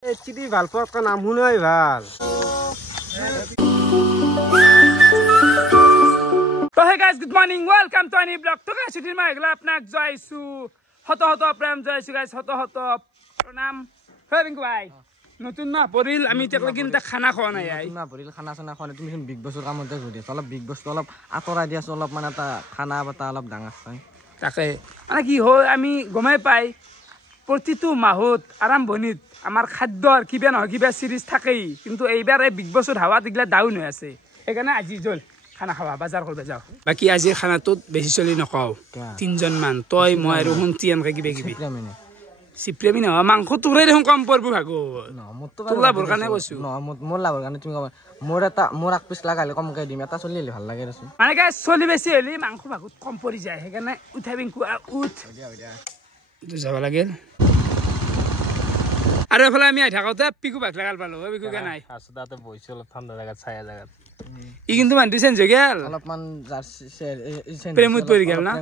City ভাল পোৱা নাম শুনাই ভাল So hey guys, good morning. Welcome to any vlog. To guys, today my glad nak jaisu. Hoto prem jaisu guys. Hoto pranam. Having guy. নতুন না পৰিল আমি তেকলে কিন্তু খানা খোৱা নাই আই না পৰিল খানা চানা খোৱা নাই তুমি বিগ বছৰ কামতে ঘূৰি আছ অলপ বিগ বছৰ অলপ আতৰাই দিয়াছ অলপ মানে এটা খানা বাতা অলপ ডাঙৰ চাই তাকে মানে কি হয় আমি গমাই পাই প্ৰতিটো মাহত আৰম্ভণিত আমাৰ খাদ্যৰ কিবা নহয় কিবা সিৰিজ থাকেই কিন্তু এইবাৰ এই বিগ বছৰ হাৱাত ইগলা ডাউন হৈ আছে সেইকাৰণে আজি জল খানা খাবা বাজাৰ কৰিব যাও বাকি আজি খানাটোত বেছি চলি নকও তিনজন মান তই মই আৰু হুন্তি এনেকে কিবা কিবি সিপ্ৰেমী নহয় মাংস তোৰে দেখোন কম পৰব ভাগো তোৰ লাভৰ কাৰণে কৈছো মোৰ লাভৰ কাৰণে তুমি কবা মোৰ এক পিছ লাগালে কমকে দিম এটা চলিলে ভাল লাগে দেচোন মানে গাইছ চলি বেছি হলি মাংস ভাগত কম পৰি যায় সেইকাৰণে উঠাবিং উঠ যাব লাগে আৰু এফালে আমি আহি থাকোতে পিকু ভাগ লাগাল পালো পিকু কে নাই তাতে বহিছো অলপ ঠাণ্ডা জায়গা ছায়া জায়গা ই কিন্তু মানটো চেঞ্জ হৈ গেল অলপমান প্ৰেমত পৰি গেল না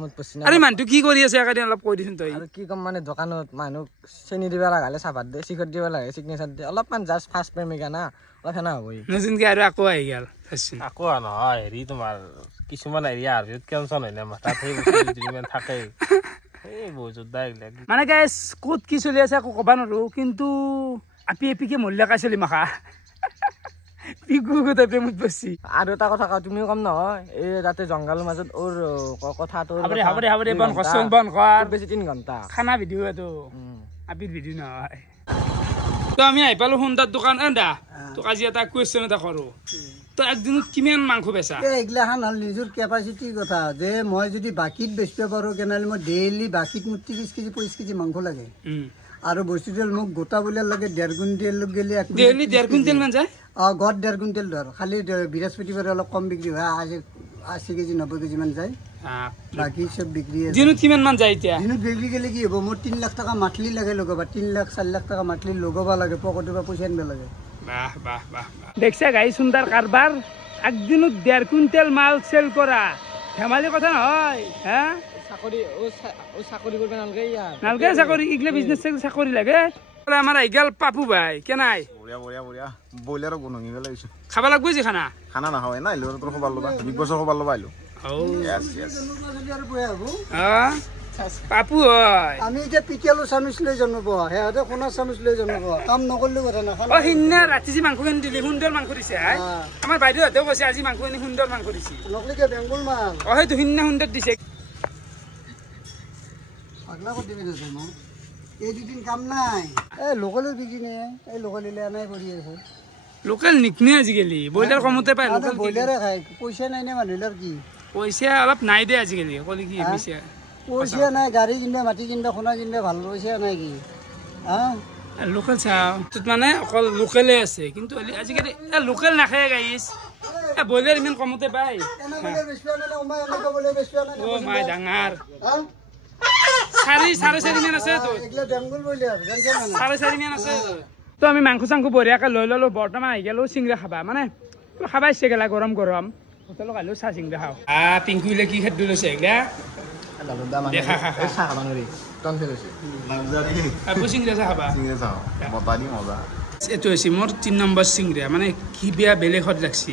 আৰে মানটো কি কৰি আছে একাদিন অলপ কৈ দিছুন তই আৰু কি কম মানে দোকানত মানুহ চেনি দিবা লাগালে চাহপাত দে চিকট দিবা লাগে সিগনেচাৰ দে অলপমান জাষ্ট ফাষ্ট প্ৰেমিকা না অলপ হেনা হ'বই নতুনকে আৰু আকৌ আহি গেল আকৌ নহয় হেৰি তোমাৰ কিছুমান এৰিয়া আৰু কেনচন হয় না মাথাত সেই বস্তু ইমান থাকে এই বজুদা এইবিলাক মানে গাইছ ক'ত কি চলি আছে আকৌ ক'বা নোৱাৰো কিন্তু আপি এপিকে মল্লা কাই চলি মাখা পিকু কথা প্ৰেমত বসি আৰু এটা কথা কওঁ তুমিও কম নহয় এই তাতে জংগলৰ মাজত ওৰ কথাটো হাবৰে বন কচন বন কৰ বেছি 3 ঘণ্টা খানা ভিডিও এটো আপিৰ ভিডিও নহয় তো আমি আই পালো হুন্দাৰ দোকান এন্দা তো আজি এটা কোৱেশ্চন এটা কৰো তো একদিনত কিমান মাংস বেচা এইগিলাখান হল নিজৰ কেপাচিটিৰ কথা যে মই যদি বাকিত বেচিব পাৰো কেনালি মই ডেইলি বাকিত মোৰ 30 কেজি 35 কেজি মাংস লাগে আৰু বস্তুটো মোক গোটা বলিয়াৰ লাগে 1.5 কুইণ্টেল গেলি ডেইলি 1.5 কুইণ্টেল মান যায় গড 1.5 কুইণ্টেল ধৰ খালি বৃহস্পতিবাৰে অলপ কম বিক্ৰী হয় 80 কেজি 90 কেজি মান যায় বাকি সব বিক্ৰী দিনত কিমান মান যায় এতিয়া দিনত বিক্ৰী গেলে কি হ'ব মোৰ 3 লাখ টকা মাটলি লাগে লগাবা 3 লাখ 4 লাখ টকা মাটলি লগাবা লাগে পকেটৰ পৰা পইচা আনিব লাগে বাহ বাহ বাহ দেখছা গাই সুন্দর কারবার একদিনত 1.5 কুইণ্টেল মাল সেল করা ধেমালি কথা নহয় হ্যাঁ চাকৰি ও চাকৰি কৰিব নালগে ইয়াৰ নালগে চাকৰি ইগলে বিজনেস চাকৰি লাগে আমাৰ আইগাল পাপু ভাই কেনাই বঢ়িয়া বইলাৰ গুণঙি গলাইছো খাবা লাগবো জি খানা খানা না হয় না ইলো তোৰ খবৰ লবা বিগ বছৰ খবৰ লবা ইলো ও ইয়েস ইয়েস পাপু হয় আমি যে পিকেলো চামিচ লৈ জন্ম হেয়াতে কোনা চামিচ লৈ জন্ম কাম নকৰলে কথা না ও হিন্না ৰাতি যি মাংস কিনি দিলি সুন্দৰ মাংস দিছে আমাৰ বাইদেউ হাতেও কৈছে আজি মাংস কিনি সুন্দৰ মাংস দিছে নকলিকে বেঙ্গল মাল ও হয়তো হিন্না সুন্দৰ দিছে পাগলা কৰি দিবি দেচোন এই দুদিন কাম নাই এই লোকেলৰ বিক্ৰী নাই এই লোকেলিলে নাই কৰি আছে লোকেল নিকনে আজিকালি ব্ৰইলাৰ কমতে পায় লোকেল ব্ৰইলাৰে খায় পইচা নাই নে মানুহৰ কি পইচা অলপ নাই দে আজিকালি কলি কি পইচা নাই গাড়ী কিনে মাটি কিনে সোণা কিনে ভাল পইচা নাই কি লোকেল চাওঁ তোত মানে অকল লোকেলে আছে কিন্তু আজিকালি লোকেল নাখায় গাইছ ব্ৰইলাৰ ইমান কমতে পায় অ মাই ডাঙৰ চাৰে চাৰি মান আছে তো আমি মাংস চাংস বঢ়িয়াকে লৈ ললো বৰ্তমান আহি গেলো চিংৰা খাবা মানে খাবা ইচ্ছে গেলা গৰম গৰম হোটেলত আহিলো চাহ চিংৰা খাওঁ পিংকুলে কি খাদ্য লৈছে এইগিলা দেখা খা চাহ খাবা নৰি টনচিল হৈছে আপু চিংৰা চাহ খাবা সিংহে চাও মতানি মজা এইটো হৈছে মোৰ 3 নম্বৰ চিংৰা মানে কি বেয়া বেলেগ হত লাগছি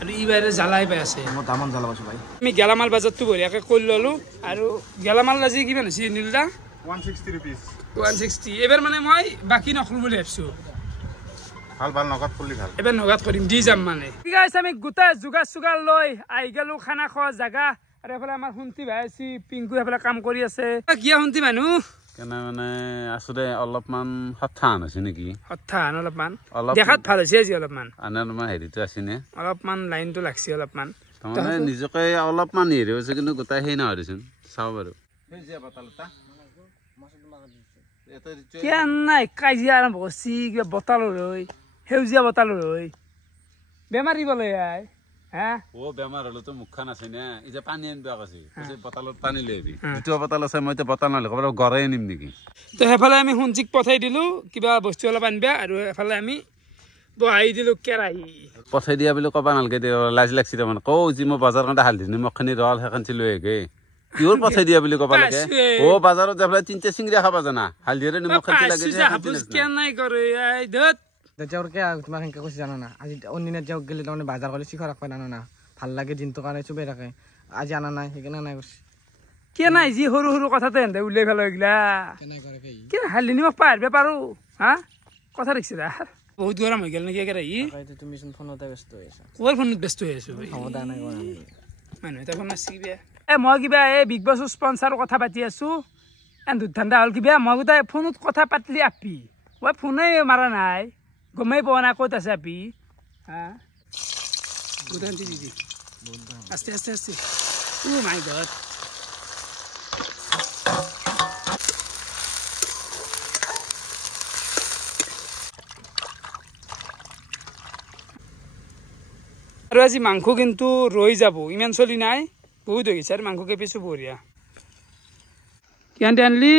আৰু ইবাৰে জ্বালাই পাই আছে মই তামান জ্বালা পাইছো ভাই আমি গেলামাল বাজাৰটো বঢ়িয়াকে কৰি ললো আৰু গেলামাল আজি কিমান হৈছে নীলদা 160 rupees 160 এবাৰ মানে মই বাকি নখলো বুলি ভাবছো ভাল নগদ ফুলি ভাল এবাৰ নগদ কৰিম দি যাম মানে ঠিক আছে আমি গোটা যোগাৰ চুগাৰ লৈ আহি গেলো খানা খোৱা জাগা আৰু এফালে আমাৰ শুন্তি ভাই আছে পিংকু এফালে কাম কৰি আছে কিয়া শুন্তি মানুহ কেনে মানে আছো দে অলপমান হঠান হৈছে নেকি হঠান অলপমান দেখাত ভাল হৈছে আজি অলপমান আনে তোমাৰ হেৰিটো আছেনে অলপমান লাইনটো লাগছে অলপমান তাৰমানে নিজকে অলপমান হেৰি হৈছে কিন্তু গোটাই সেই নহয় দেচোন চাওঁ বাৰু কিয় নাই কাজিয়া আৰম্ভ কৰিছি কিবা বটালৰ হৈ সেউজীয়া বটালৰ হৈ বেমাৰী বোলে হা ও বেমাৰ হলেতো মুখখন আছে না এই যে পানী আনিবা কৈছে বটালত পানী লৈ আহিবি যিটো বটাল আছে মই বটাল নালে ক'ব গড়াই আনিম নেকি তো সেইফালে আমি শুনচিক পঠাই দিলো কিবা বস্তু অলপ আনিবা আৰু এফালে আমি বহাই দিলো কেৰাহী পঠাই দিয়া বুলি ক'বা নালাগে দে লাজ লাগছি তাৰমানে কওঁ যি মই বজাৰ কাৰণে হালধি নিমখখিনি ৰল সেইখন লৈ আহে কিহৰ পঠাই দিয়া বুলি ক'ব লাগে অ বাজাৰত যাবলৈ তিনটা চিংৰা খাবা জানা হালধিৰে নিমখ খাতি লাগে যে নাই কৰে এই ধত তেওঁৰ কে তোমাক সেনেকে কৈছে জানা না আজি অন্যদিনা তেওঁক গেলি তাৰমানে বাজাৰ কৰিলে শিখৰ ৰাখবা জানা না ভাল লাগে দিনটো কাৰণে চবেই থাকে আজি আনা নাই সেইকাৰণে নাই কৈছে কে নাই যি সৰু সৰু কথাতে এনে উলিয়াই পেলাই এইগিলা কি হালধি নিমখ পাহৰিব পাৰো হা কথা দেখিছে দা বহুত গৰম হৈ গ'ল নেকি একেবাৰে তুমি চোন ফোনতে ব্যস্ত হৈ আছা কোৰ ফোনত ব্যস্ত হৈ আছো সমদা নাই মানুহ এটা ফোন আছে কিবা মই কিবা এই বিগ বছৰ স্পনচাৰৰ কথা পাতি আছো দুধ ঠাণ্ডা হ'ল কিবা মই গোটেই ফোনত কথা পাতিলি আপি মই ফোনে মাৰা নাই গমেই পোৱা নাই ক'ত আছে আপি হা গোটেই দিদি আস্তে আস্তে আস্তে ও মাই গড আৰু আজি মাংস কিন্তু ৰৈ যাব ইমান চলি নাই বহুত হৈ গৈছে আৰু মাংস কেপিছো বঢ়িয়া কিমান আনলি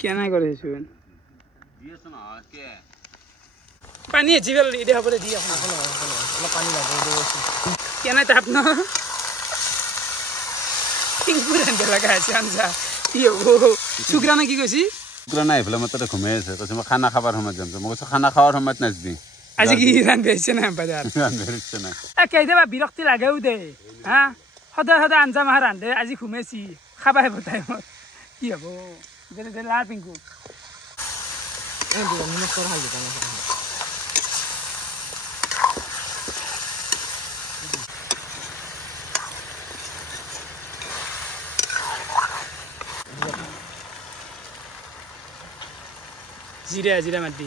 কেনে কৰিছো পানী হেঁচি পেলাই এতিয়া হ'বলৈ দি অলপ পানী লাগে কেনে তাপ ন লগা আছে আঞ্জা কি হ'ব চুকৰা নে কি কৈছি চুকৰা নাই এইফালে মই তাতে ঘুমাই আছে কৈছে মই খানা খাবৰ সময়ত যাম মই কৈছো খানা খাৱাৰ সময়ত নাচবি আজি কি ৰান্ধি আহিছে না বাজাৰ কেতিয়াবা বিৰক্তি লাগেও দে হা সদায় সদায় আঞ্জা মাহ ৰান্ধে আজি ঘুমাইছি খাবা আহিব টাইমত কি হ'ব লা পিংকু জিৰা মাতি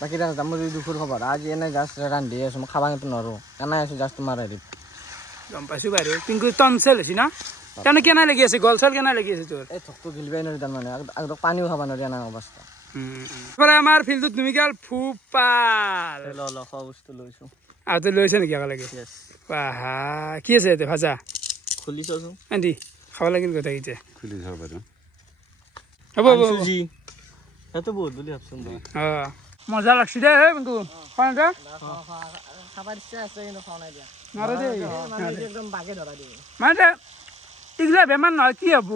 বাকী যাম যদি দুখৰ খবৰ আজি এনে জাষ্ট ৰান্ধি আছো মই খাবা কিন্তু নোৱাৰো এনাই আছো জাষ্ট তোমাৰ হেৰিত গম পাইছো বাৰু পিংকু টনচেল হৈছে ন কেনে কেনে লাগি আছে গল চল কেনে লাগি আছে তোৰ এই থকটো গিলিবাই নোৱাৰি তাৰমানে আৰু পানীও খাব নোৱাৰি এনা অৱস্থা আমাৰ ফিল্ডত তুমি গেল ফুপাল খোৱা বস্তু লৈছো আৰু তই লৈছে নেকি একেলগে বাহা কি আছে ইয়াতে ভাজা খুলি চাচোন আন্টি খাব লাগিল গোটেইকেইটা খুলি চাব বাৰু হ'ব হ'ব সেইটো বহুত বুলি ভাবচোন অঁ মজা লাগছি দে পিংকু খোৱা খাবাৰ ইচ্ছা আছে কিন্তু খাওয়া নাই দিয়া নৰে দেই একদম বাগে ধৰা দিয়ে মানে এইগিলা বেমাৰ নহয় কি হ'ব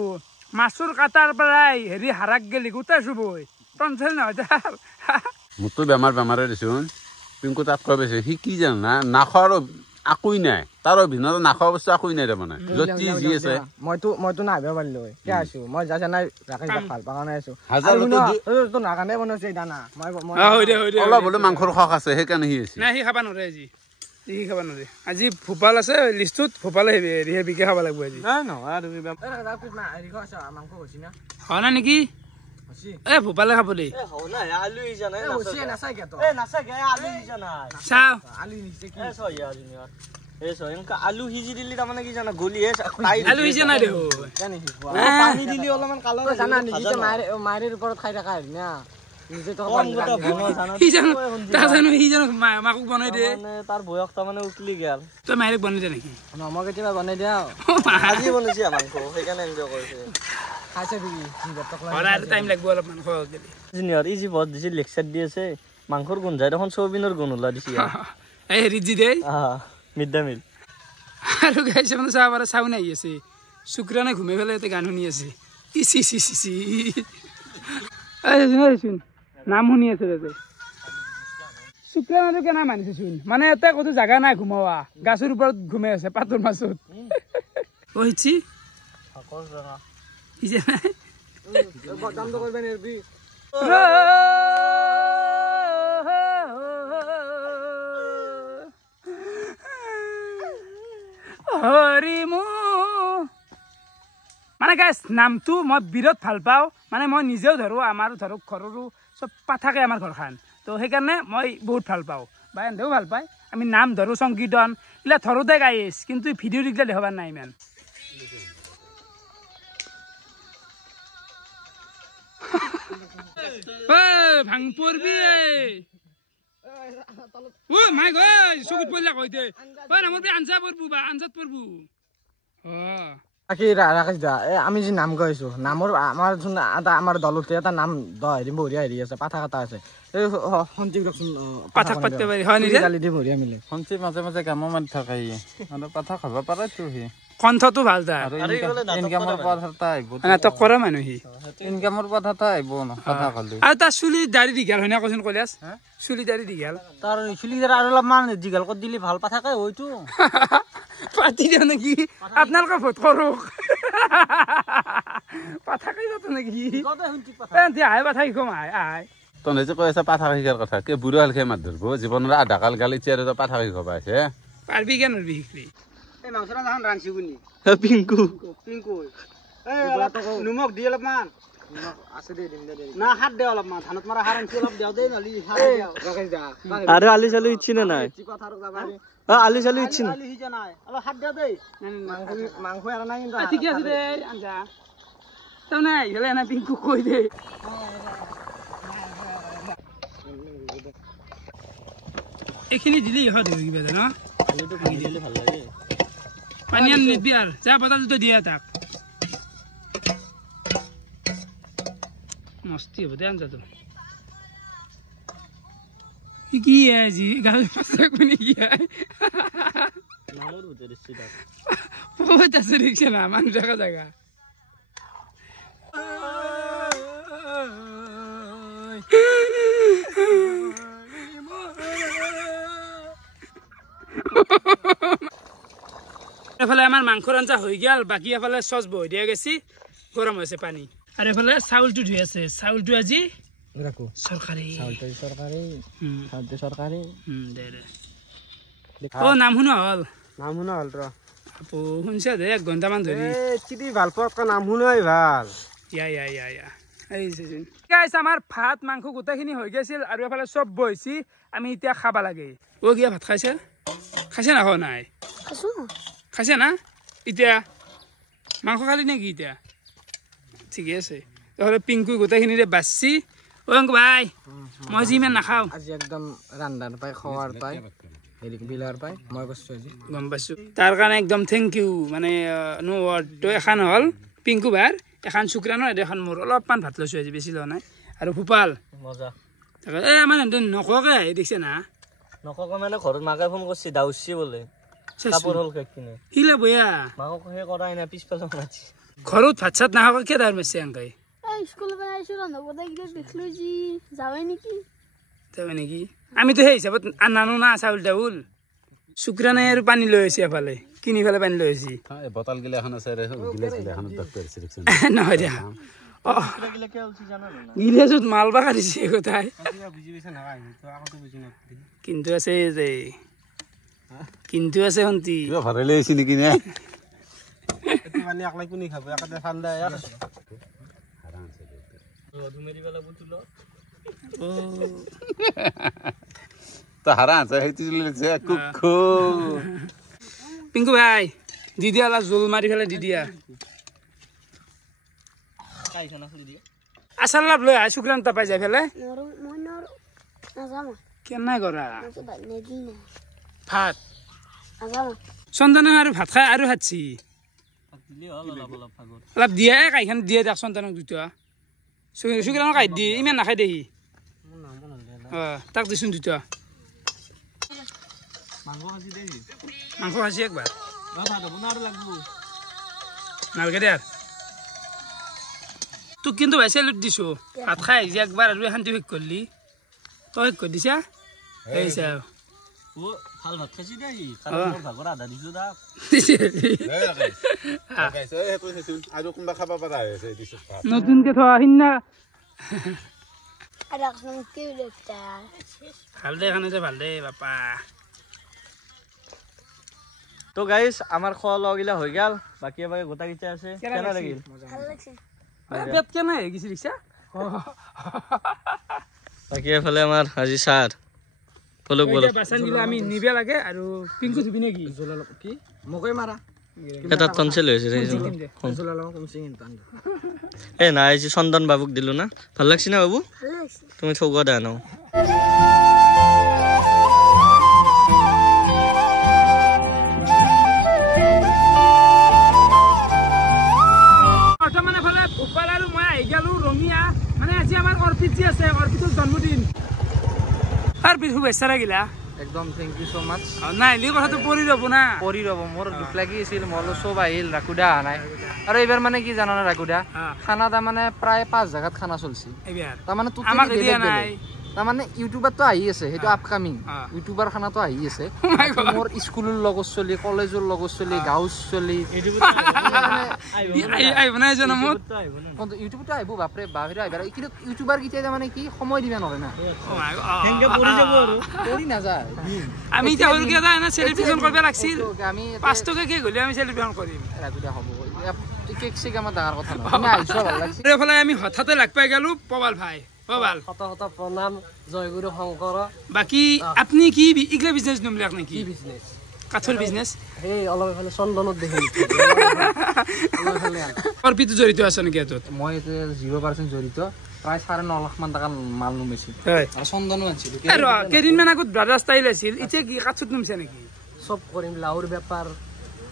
মাছৰ কাটাৰ পৰাই হেৰি হাৰাক গেলি গোটাই চুবই টনচেল নহয় তাৰ মোৰতো বেমাৰে দেচোন পিংকু তাতকৈ বেছি সি কি জানা নাখোৱাৰ একোই নাই তাৰ অভিনয় নাখোৱা বস্তু একোই নাই তাৰমানে য'ত যি আছে মইতো নাহিব পাৰিলো কে আছো মই যাই নাই ৰাকেশ ভাল পাওঁ নাই আছো তো নাগানে বনাইছে দানা অলপ বোলে মাংসৰ খক আছে সেইকাৰণে সি আছে নাই সি খাব নোৱাৰে আজি সি খাব নোৱাৰে আজি ভোপাল আছে লিষ্টত ভোপালে হেভিকে খাব লাগিব আজি হয় না নেকি এ ভোপালে খাব দেই চাও আলু সিজি দিলি তাৰমানে কি জানা গলি আলু সিজা নাই দেখো পানী দিলি অলপমান কালাৰ জানা নেকি মায়েৰ ওপৰত খাই থকা হেৰি না মাকক বনাই দে তাৰ বয়স তাৰমানে উকলি গেল তই মায়েৰক বনাই দে নেকি মই কেতিয়াবা বনাই দিয়া আজি বনাইছে মাংস সেইকাৰণে এনজয় কৰিছে খাইছে টাইম লাগিব অলপমান জুনিয়ৰ ই যি বহুত দিছে লেকচাৰ দি আছে মাংসৰ গোন্ধাই দেখোন চৌবিনৰ গুণ ওলা দিছে এই হেৰিত যি দে মিড ডে মিল আৰু গাইছে মানে চাব পাৰে চাউন আহি আছে শুক্ৰানে ঘুমাই পেলাই ইয়াতে গান শুনি আছে ইচি চি চি চি নাম শুনি আছে তাতে শুক্ৰানে কেনে মানিছে চোন মানে এটা ক'তো জাগা নাই ঘুমাৱা গাছৰ ওপৰত ঘুমাই আছে পাতৰ মাছত অহিছি হৰিমু মানে গাইছ নামটো মই বিৰাট ভাল পাওঁ মানে মই নিজেও ধৰোঁ আমাৰ ধৰক ঘৰৰো চব পাথাকে আমাৰ ঘৰখন তো সেইকাৰণে মই বহুত ভাল পাওঁ বা এহেঁতেও ভাল পায় আমি নাম ধৰোঁ সংকীৰ্তন এইবিলাক ধৰোঁতে গাইছ কিন্তু ভিডিঅ' দিগলা দেখাবাৰ নাই ইমান ভাং পৰবি ও মাই গড চকুত পড়লা কইতে ওই আমাৰ আনজা পড়বু বা আনজাত পড়বু বাকী ৰাকেশ দা আমি যি নাম গাইছো নামৰ আমাৰ যোন এটা আমাৰ দলতে এটা নাম হেৰি বঢ়িয়া হেৰি আছে পাঠা কাটা আছে এই সঞ্জীৱ ৰকচোন পাঠা পাতিব পাৰি হয় নেকি গালি দি বঢ়িয়া মিলে সঞ্চয় মাজে মাজে কামো মাৰি থাকে পাঠা খাব পাৰেতো সি কণ্ঠটো ভাল তাৰ ইনকামৰ পথ এটা আহিব নাটক কৰা মানুহ সি ইনকামৰ পথ এটা আহিব ন কথা ক'লে আৰু তাৰ চুলি দাড়ি দীঘল হয় না কচোন কলিয়াছ চুলি দাড়ি দীঘল তাৰ চুলিদাৰ আৰু অলপমান দীঘল কৰি দিলে ভাল পাঠাকে হয়তো পাতি দিওঁ নেকি আপোনালোকে ভোট কৰক পাঠাকে পাতো নেকি আহে পাঠা শিকম আহে তহঁতে যে কৈ আছে পাঠা শিকাৰ কথা কি বুঢ়া হালকে মাত ধৰিব জীৱনৰ আধা কাল গালি চিয়াৰ পাঠা শিকাব আছে পাৰবি কেন নৰবি শিকলি এই মাংসটা নাখান ৰান্ধছি কোনি পিংকু পিংকু এই অলপ নিমখ দি অলপমান আছে দে দিম দে না হাত দে অলপমান ধানত মাৰা হাত আনছি অলপ দেও দে নলি হাত দেও ৰাকেশ দা আৰু আলু চালু ইচ্ছি না নাই আলু চালু ইচ্ছি না আলু হিজা নাই অলপ হাত দেও দেই মাংস এৰা নাই কিন্তু ঠিকে আছে দে আঞ্জা তই নাই গেলে না পিংকু কৈ দে এইখিনি দিলি হয় কিবা ন পানী আনি নিবি আৰু যা বতাহটো দিয়া তাক মস্তি হ'ব দে আঞ্জাটো কি আজি গাল পাছে কোনে কি বহুত আছে দেখিছে না মানুহ থকা জাগা এফালে আমাৰ মাংসৰ আঞ্জা হৈ গেল বাকী এফালে চচ বহি দিয়া গেছি গৰম হৈছে পানী আৰু এফালে চাউলটো ধুই আছে চাউলটো আজি চৰকাৰী নাম শুনা হ'ল ৰ শুনছা দে 1 ঘণ্টামান ধৰি চিটি ভাল পোৱা নাম শুনাই ভাল আমাৰ ভাত মাংস গোটেইখিনি হৈ গৈছিল আৰু এফালে চব বহিছি আমি এতিয়া খাবা লাগে কিয় ভাত খাইছে না খোৱা নাই খাইছে না এতিয়া মাংস খালি নেকি এতিয়া ঠিকে আছে তাহলে পিংকু গোটেইখিনিৰে বাচছি অংক ভাই মই যি ইমান নাখাওঁ আজি একদম ৰান্ধাৰ পাই খোৱাৰ পাই হেৰি বিলাৰ পাই মই কৈছো আজি গম পাইছো তাৰ কাৰণে একদম থেংক ইউ মানে নো ৱৰ্ডটো এখন হ'ল পিংকু ভাইৰ এখন শুক্ৰানৰ এখন মোৰ অলপমান ভাত লৈছোঁ আজি বেছি লোৱা নাই আৰু ভূপাল মজা এই আমাৰ নকোৱাকে আহি দেখিছে না নকওঁ মানে ঘৰত মাকে ফোন কৰিছে দাউচি বোলে কাপোৰ হ'ল কিনে হিলে বয়া মাকক সেই কৰাই নাই পিছফালে মাতিছে ঘৰত ভাত চাত নাখাওঁ কিয় তাৰ মেছে আংকাই স্কুল বনাইছো দেখলো যি যাওঁৱে নেকি যাবে নেকি আমিতো সেই হিচাপত নানো না চাউল টাউল শুক্ৰানে আৰু পানী লৈ আহিছে এফালে কিনি পেলাই পানী লৈ আহিছে বটল গিলা এখন আছে নহয় দিয়া গিলাচত মাল বাকা দিছে কথাই কিন্তু আছে যে কিন্তু আছে হন্তি ভৰাই লৈ আহিছে নেকি নে মানে একলাই কোনি খাব একাতে ঠাণ্ডা তো হাৰা আছে সেইটো চলিছে কুকু পিংকু ভাই দি দিয়া অলপ জোল মাৰি পেলাই দি দিয়া আচাৰ অলপ লৈ আহ শুক্ৰান তাপাই যাই পেলাই কেনে কৰা ভাত সন্তানক আৰু ভাত খাই আৰু খাচ্ছি অলপ দিয়ে কাইখান দিয়ে দেখ সন্তানক দুটা শুক্ৰানক কাই দিয়ে ইমান নাখাই দেহি তাক দিছোন দুটা মাংস খাইছি একবাৰ নালগে দে তোক কিন্তু ভাই চেলুট দিছো ভাত খাই আহিছি একবাৰ আৰু শান্তি শেষ কৰিলি তই শেষ কৰি দিছা এই চাও ভাল ভাত খাইছি দে ভাগৰ আধা দিছো আৰু কোনোবা খাব পাৰা নতুনকে থোৱা সিদিনা ভাল দে খানে ভাল দে বাপা তো গাইজ আমাৰ খোৱা লোৱা গিলা হৈ গেল বাকী এবাৰ গোটা কিটা আছে কেনে লাগিল পেট কেনে হৈ গৈছে দেখিছা বাকী এফালে আমাৰ আজি চাৰ ফলক বলক বাচান দিলে আমি নিবে লাগে আৰু পিংকু ধুবি নেকি কি মোকে মাৰা এটা টনচিল হৈছে এই নাই আজি চন্দন বাবুক দিলো না ভাল লাগছি না বাবু তুমি থৌক দা ন শুভেচ্ছা থাকিলা একদম থেংক ইউ সো মাচ নাহিলে কথাটো পৰি ৰ'ব না পৰি ৰ'ব মোৰ দুখ লাগি আছিল মলো চব আহিল ৰাকুদা অহা নাই আৰু এইবাৰ মানে কি জানা না ৰাকুদা খানা তাৰমানে প্ৰায় 5 জাগাত খানা চলছি তাৰমানে আমাক দিয়া নাই তাৰমানে ইউটিউবাৰটো আহি আছে সেইটো আপকামিং ইউটিউবাৰ খানাটো আহি আছে মোৰ স্কুলৰ লগত চলি কলেজৰ লগত চলি গাঁৱৰ চলি ইউটিউবটো আহিব বাপৰে বাহিৰ আহিব কিন্তু ইউটিউবাৰ কেতিয়া তাৰমানে কি সময় দিবা নৰে না কৰি নাযায় আমি এতিয়া সৰুকে এটা এনে চেলিব্ৰেশ্যন কৰিব লাগিছিল আমি 5 টকাকে গ'লে আমি চেলিব্ৰেশ্যন কৰিম ৰাকুদা হ'ব কেক চেক আমাৰ ডাঙৰ কথা নহয় আহিছো ভাল লাগিছে এইফালে আমি হঠাতে লাগ পাই গেলো পবাল ভাই পবাল শত প্ৰণাম জয়গুৰু শংকৰ বাকি আপনি কি ইগলা বিজনেস নমলাক নাকি কি বিজনেস কাঠৰ বিজনেস এই অলপ এফালে চন্দনত দেখি অৰ্পিত জড়িত আছে নেকি এতত মই 0% জড়িত প্ৰায় 9.5 লাখ মান টাকা মাল নমিছিল আৰু চন্দনো আনছিল আৰু কেদিনমান আগত ব্ৰাদাৰ ষ্টাইল আছিল এতিয়া কি কাঠত নমছে নেকি সব কৰিম লাউৰ বেপাৰ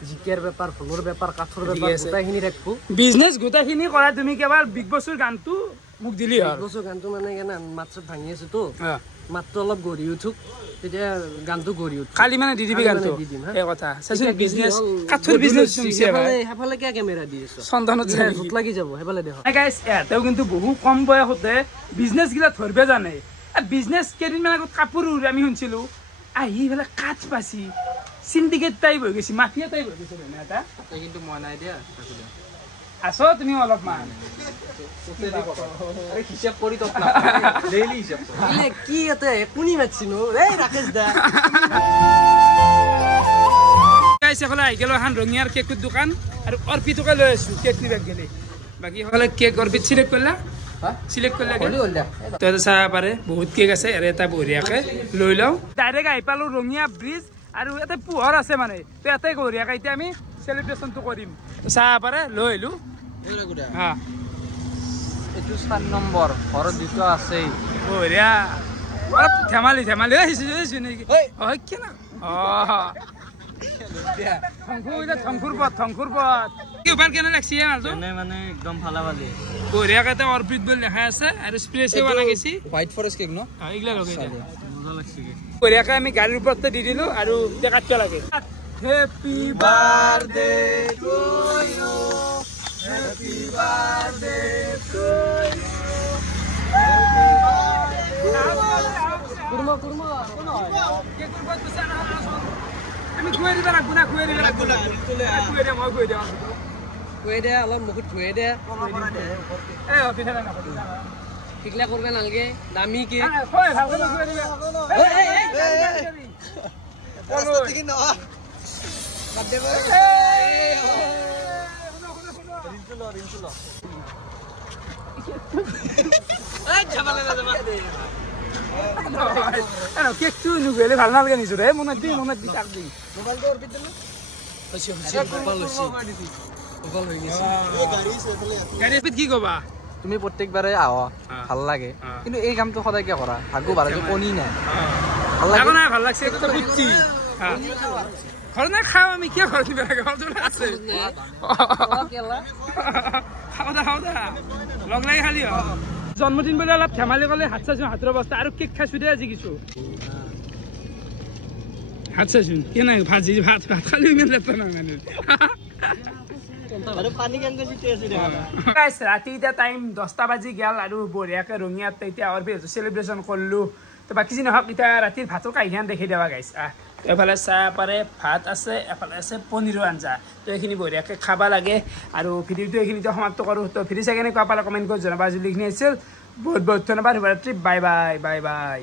জিকেৰ বেপাৰ ফুলৰ বেপাৰ কাঠৰ বেপাৰ গোটাইখিনি ৰাখবো বিজনেস গোটাইখিনি কৰা তুমি কেৱল বিগ বছৰ গানটো মোক দিলি আৰু বছৰ গানটো মানে কেনে মাত্ৰ ভাঙি আছে তো মাত্ৰ অলপ গৰি উঠুক তেতিয়া গানটো গৰি উঠ খালি মানে দিদিবি গানটো এই কথা সাচুন বিজনেস কাঠৰ বিজনেস নমছে ভাই হেফালে কি কেমেৰা দি আছে চন্দনত যায় ভূত লাগি যাব হেফালে দেখো গাইস এটাও কিন্তু বহু কম বয়সতে বিজনেস গিলা ধৰবে জানে বিজনেস কেদিনমান আগত কাপোৰ আমি শুনছিলো আহি ফেলে কাঠ পাছি সিন্ডিকেট টাইপ হৈ গৈছে মাফিয়া টাইপ হৈ গৈছে না এটা কিন্তু মই নাই দিয়া আছো তুমি অলপ মান আরে হিসাব করি তো না ডেইলি হিসাব মানে কি এতে কোনি মাছিনো এই রাকেশ দা গাইস এফালে আই গেল হান রঙিয়ার কেকৰ দোকান আৰু অৰ্পিতকে লৈ আছো কেক নিবাক গেলে বাকি এফালে কেক অৰ্পিত সিলেক্ট কৰলা সিলেক্ট কৰলা তো এটা চাহ পাৰে বহুত কেক আছে আৰু এটা বঢ়িয়াকে লৈ লওঁ ডাইৰেক্ট আহি পালো ৰঙিয়া ব্ৰিজ আৰু এটা পোহৰ আছে মানে তো এটাই বঢ়িয়াকে এতিয়া আমি সেলিব্ৰেশনটো কৰিম চাহ পাৰে লৈ আহিলো হা এটো 7 নম্বৰ ঘৰত দিটো আছে বঢ়িয়া ধেমালি ধেমালি আহিছে নেকি হয় কি না থংখুৰ পথ কি ভাল কেনে লাগছে মালটো মানে একদম ফালাবালি বঢ়িয়াকে এটা অৰ্পিত বল লেখা আছে আৰু স্প্ৰেছে বনা গৈছি হোৱাইট ফৰেষ্ট কেক ন এইগলা লগাই দিয়া মজা লাগছে বঢ়িয়াকে আমি গাড়ীৰ ওপৰতে দি দিলো আৰু এতিয়া কাটিব লাগে happy birthday to you happy birthday to you কুৰমা কে কুৰমা তুসা না আমি খুৱাই দিবা লাগব না খুৱাই দিবা লাগব খুৱাই দে মই খুৱাই দিম খুৱাই দে অলপ মুখত খুৱাই দে এই পিঠা না ঠিকলা কৰবে নালগে দামি কি হয় ভালকৈ খুৱাই দিবা ৰাস্তা দেখি ন বাৰ্থডে ৰিঞ্চুলো এই জামালে না জামা আরে কেক তুই নুগেলে ভাল নালগে নিছো রে মনে দি তাক দি মোবাইল তো অর্পিত দিল হইছে মোবাইল হই গেছে এই গাড়ি সেফলে গাড়ি পিত কি কবা তুমি প্ৰত্যেকবাৰে আও ভাল লাগে কিন্তু এই কামটো সদায় কি কৰা ভাগ্য ভাল যে কোনি নাই ভাল লাগে না ভাল লাগছে তো বুঝছি ঘর না খাও আমি কি ঘর দিবে লাগে ঘর তো আছে কেলা খাও দা লগ লাগি খালি জন্মদিন বলে অলপ ধেমালি কলে হাত চাইছো হাতৰ অৱস্থা আৰু কেক খাইছো দে আজি কিছু হাত চাইছো কেনে ভাজি ভাত খালি ইমান লেপা না মানে আৰু পানী কেন জিতে আছে ৰে গাইস ৰাতি এটা টাইম 10টা বাজি গেল আৰু বঢ়িয়াকে ৰঙিয়াত এতিয়া অৰ্পিত সেলিব্ৰেশন কৰলো তো বাকি যি নহওক এতিয়া ৰাতিৰ ভাতৰ কাহিনী দেখি দেৱা গাইস এফালে চাহ পাৰে ভাত আছে এফালে আছে পনীৰৰ আঞ্জা তো এইখিনি বঢ়িয়াকে খাবা লাগে আৰু ভিডিঅ'টো এইখিনিতে সমাপ্ত কৰোঁ তো ভিডিঅ' চাই কেনেকুৱা পালে কমেণ্ট কৰি জনাবা যদি লিখি আছিল বহুত বহুত ধন্যবাদ শুভৰাত্ৰি বাই বাই বাই বাই